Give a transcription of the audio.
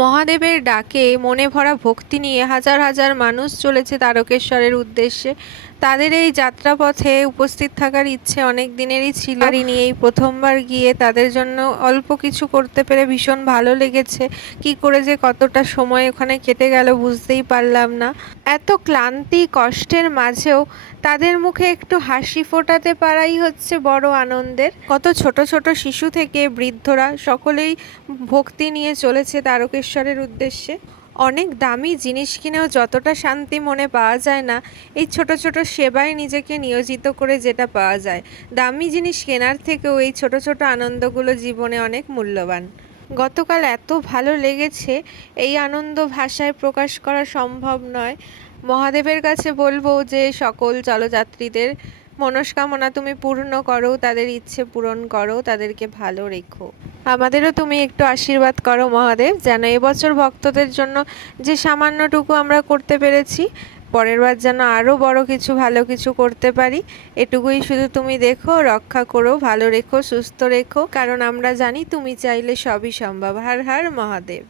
মহাদেবের ডাকে মনে ভরা ভক্তি নিয়ে হাজার হাজার মানুষ চলেছে তারকেশ্বরের উদ্দেশ্যে। তাদের এই যাত্রাপথে উপস্থিত থাকার ইচ্ছে অনেক দিনেরই ছিল। পারিনি, এই প্রথমবার গিয়ে তাদের জন্য অল্প কিছু করতে পেরে ভীষণ ভালো লেগেছে। কি করে যে কতটা সময় ওখানে কেটে গেল বুঝতেই পারলাম না। এত ক্লান্তি কষ্টের মাঝেও তাদের মুখে একটু হাসি ফোটাতে পারাই হচ্ছে বড় আনন্দের। কত ছোট ছোট শিশু থেকে বৃদ্ধরা সকলেই ভক্তি নিয়ে চলেছে তারকেশ্বরের উদ্দেশ্যে। অনেক দামি জিনিস কিনেও যতটা শান্তি মনে পাওয়া যায় না, এই ছোট ছোট সেবায় নিজেকে নিয়োজিত করে যেটা পাওয়া যায়। দামি জিনিস কেনার থেকেও এই ছোট ছোট আনন্দগুলো জীবনে অনেক মূল্যবান। গতকাল এত ভালো লেগেছে, এই আনন্দ ভাষায় প্রকাশ করা সম্ভব নয়। মহাদেবের কাছে বলবো যে সকল জলযাত্রীদের মনস্কামনা তুমি পূর্ণ করো, তাদের ইচ্ছে পূরণ করো, তাদেরকে ভালো রেখো। আমাদেরও তুমি একটু আশীর্বাদ করো মহাদেব, যেন এবছর ভক্তদের জন্য যে সামান্যটুকু আমরা করতে পেরেছি, পরের বার যেন আরও বড় কিছু ভালো কিছু করতে পারি। এটুকুই শুধু তুমি দেখো, রক্ষা করো, ভালো রেখো, সুস্থ রেখো, কারণ আমরা জানি তুমি চাইলে সবই সম্ভব। হর হর মহাদেব।